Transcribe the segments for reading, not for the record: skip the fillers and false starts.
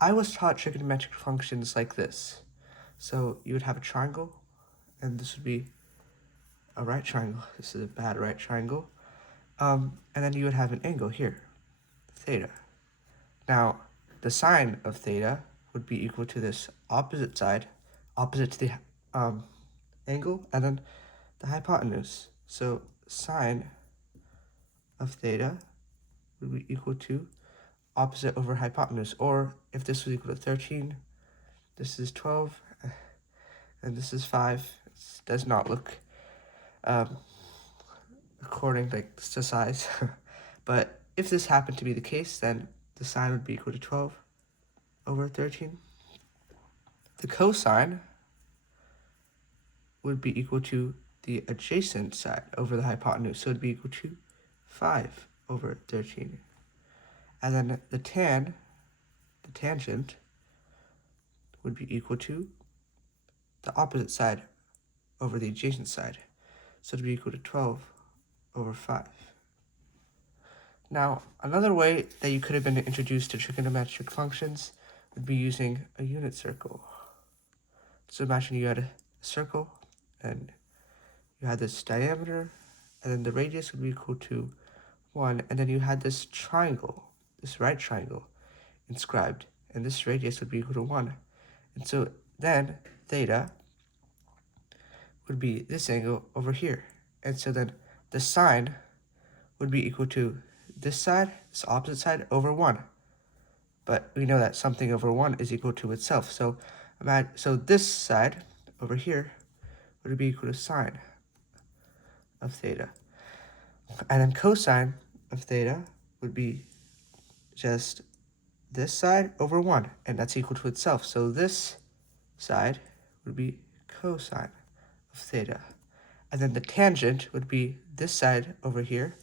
I was taught trigonometric functions like this. So you would have a triangle, and this would be a right triangle. This is a bad right triangle. And then you would have an angle here, theta. Now, the sine of theta would be equal to this opposite side, opposite to the angle, and then the hypotenuse. So sine of theta would be equal to opposite over hypotenuse. Or if this was equal to 13, this is 12, and this is 5. It does not look according to size. But if this happened to be the case, then the sine would be equal to 12 over 13. The cosine would be equal to the adjacent side over the hypotenuse, so it would be equal to 5 over 13. And then the tangent, would be equal to the opposite side over the adjacent side, so it would be equal to 12 over 5. Now, another way that you could have been introduced to trigonometric functions would be using a unit circle. So imagine you had a circle, and you had this diameter, and then the radius would be equal to 1, and then you had this triangle, this right triangle, inscribed, and this radius would be equal to 1. And so then theta would be this angle over here. And so then the sine would be equal to this side, this opposite side, over 1. But we know that something over 1 is equal to itself. So this side over here would be equal to sine of theta. And then cosine of theta would be just this side over 1, and that's equal to itself. So this side would be cosine of theta. And then the tangent would be this side over here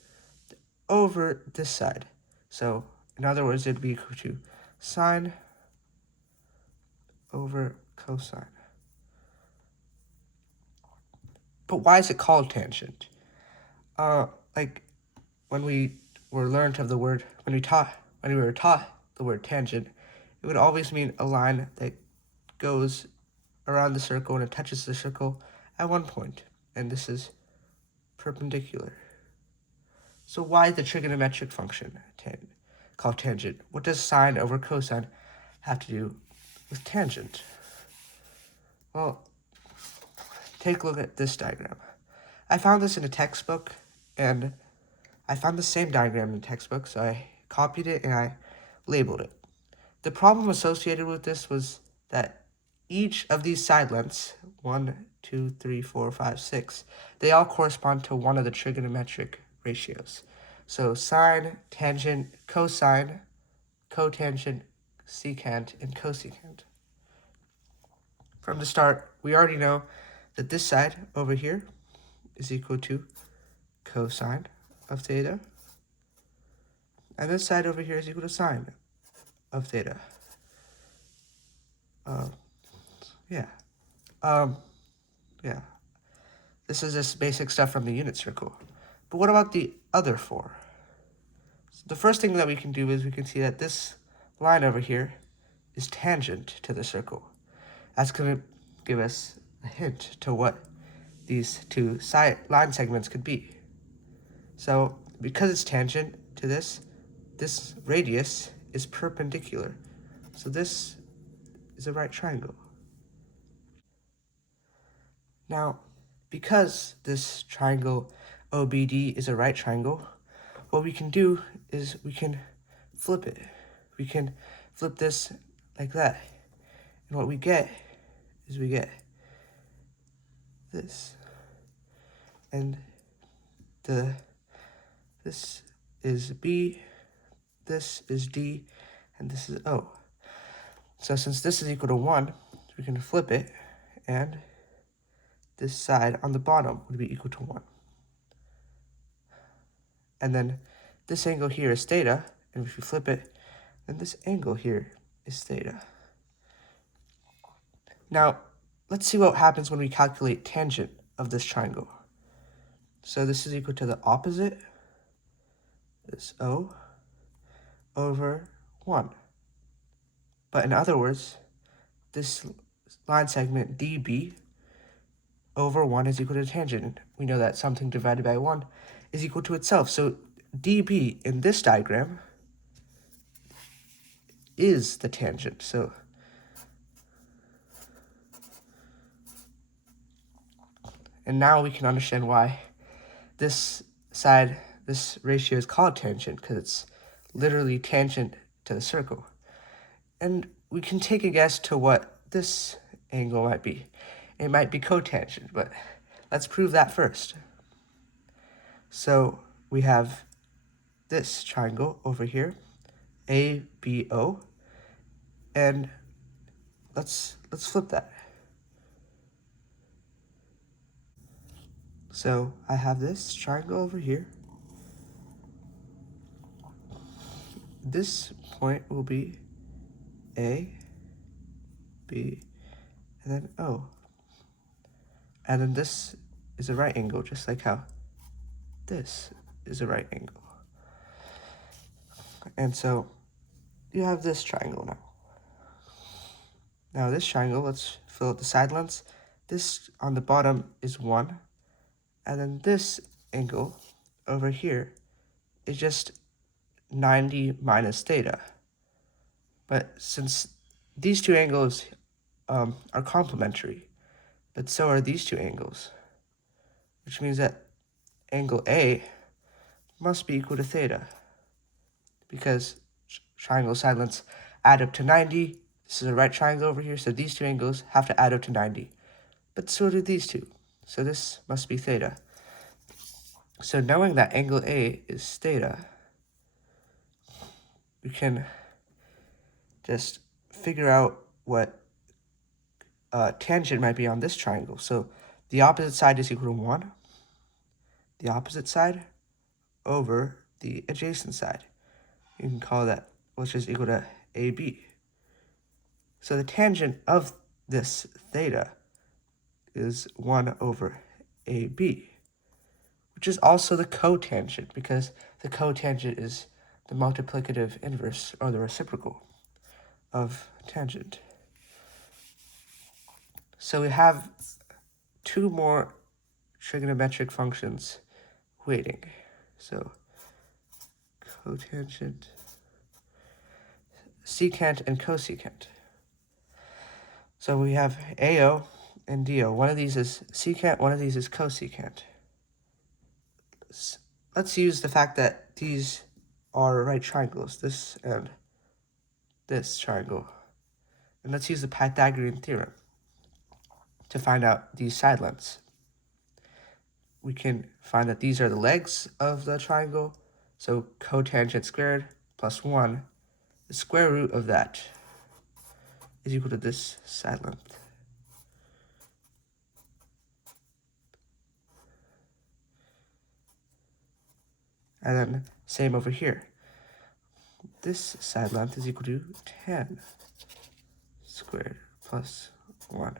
over this side. So in other words, it would be equal to sine over cosine. But why is it called tangent? Like when we were learned of the word, when we were taught the word tangent, it would always mean a line that goes around the circle and it touches the circle at one point, and this is perpendicular. So why the trigonometric function called tangent? What does sine over cosine have to do with tangent? Well, take a look at this diagram. I found this in a textbook, and I found the same diagram in the textbook, so I copied it and I labeled it. The problem associated with this was that each of these side lengths, 1, 2, 3, 4, 5, 6, they all correspond to one of the trigonometric ratios. So sine, tangent, cosine, cotangent, secant, and cosecant. From the start, we already know that this side over here is equal to cosine of theta, and this side over here is equal to sine of theta. This is just basic stuff from the unit circle. But what about the other 4? So the first thing that we can do is we can see that this line over here is tangent to the circle. That's going to give us a hint to what these two line segments could be. So because it's tangent to this radius is perpendicular. So this is a right triangle. Now, because this triangle OBD is a right triangle, what we can do is we can flip it. We can flip this like that. And what we get is we get this. And this is B, this is D, and this is O. So since this is equal to 1, we can flip it, and this side on the bottom would be equal to 1. And then this angle here is theta, and if we flip it, then this angle here is theta. Now, let's see what happens when we calculate tangent of this triangle. So this is equal to the opposite, this O, over 1. But in other words, this line segment dB over 1 is equal to tangent. We know that something divided by 1 is equal to itself. So dB in this diagram is the tangent. So and now we can understand why this ratio is called tangent, because it's literally tangent to the circle. And we can take a guess to what this angle might be. It might be cotangent, but let's prove that first. So we have this triangle over here, ABO, and let's flip that. So I have this triangle over here. This point will be A, B, and then O. And then this is a right angle, just like how this is a right angle. And so you have this triangle now. Now this triangle, let's fill out the side lengths. This on the bottom is 1. And then this angle over here is just 90 minus theta. But since these two angles are complementary, but so are these two angles, which means that angle A must be equal to theta, because triangle side lengths add up to 90. This is a right triangle over here, so these two angles have to add up to 90. But so do these two, so this must be theta. So knowing that angle A is theta, we can just figure out what tangent might be on this triangle. So the opposite side is equal to 1. The opposite side over the adjacent side. You can call that, which is equal to AB. So the tangent of this theta is 1 over AB, which is also the cotangent, because the cotangent is the multiplicative inverse, or the reciprocal, of tangent. So we have two more trigonometric functions waiting. So cotangent, secant, and cosecant. So we have AO and DO. One of these is secant, one of these is cosecant. Let's use the fact that these are right triangles, this and this triangle. And let's use the Pythagorean theorem to find out these side lengths. We can find that these are the legs of the triangle. So cotangent squared plus 1, the square root of that is equal to this side length. And then same over here. This side length is equal to tan squared plus 1.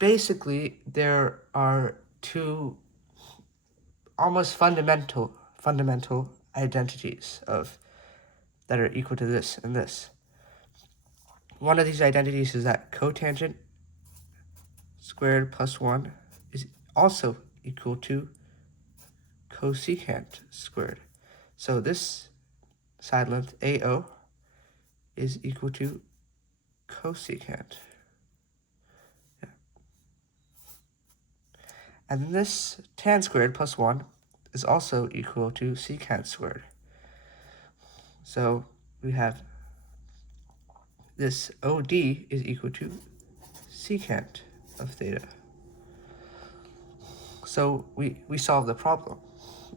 Basically, there are two almost fundamental identities that are equal to this and this. One of these identities is that cotangent squared plus 1 is also equal to cosecant squared. So this side length, AO, is equal to cosecant. Yeah. And then this tan squared plus 1 is also equal to secant squared. So we have this OD is equal to secant of theta. So we solved the problem.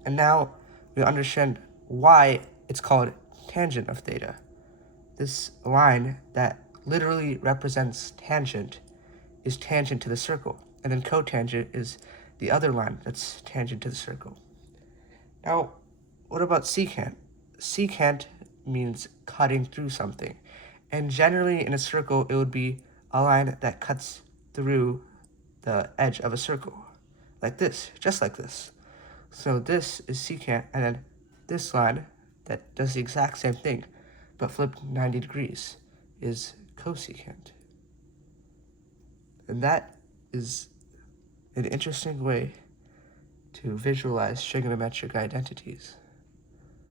And now we understand why it's called tangent of theta. This line that literally represents tangent is tangent to the circle. And then cotangent is the other line that's tangent to the circle. Now, what about secant? Secant means cutting through something. And generally in a circle, it would be a line that cuts through the edge of a circle. Like this, just like this. So this is secant, and then this line that does the exact same thing, but flipped 90 degrees is cosecant. And that is an interesting way to visualize trigonometric identities.